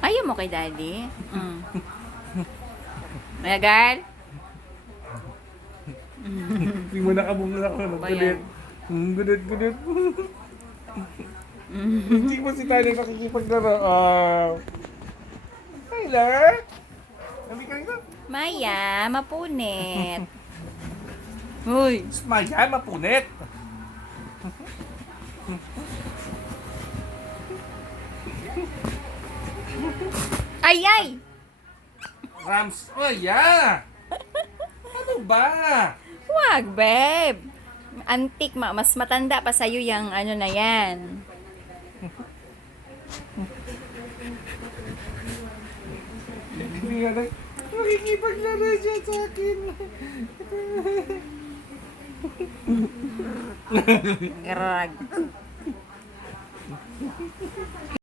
Ayaw mo kay daddy? Maya girl? Hindi mo nakabungla ako ng gulit. Gulit. Hindi mo si Tyler nakikipaglaro. Tyler? Sabi ka nito? Maya, mapunit. Uy! Maya, mapunit. Ay! Rams, Maya! Ano ba? Wag, babe. Antik, mas matanda pa sa'yo yung ano na yan. Hindi nga na. Nakikipaglaro siya sa akin. Grag.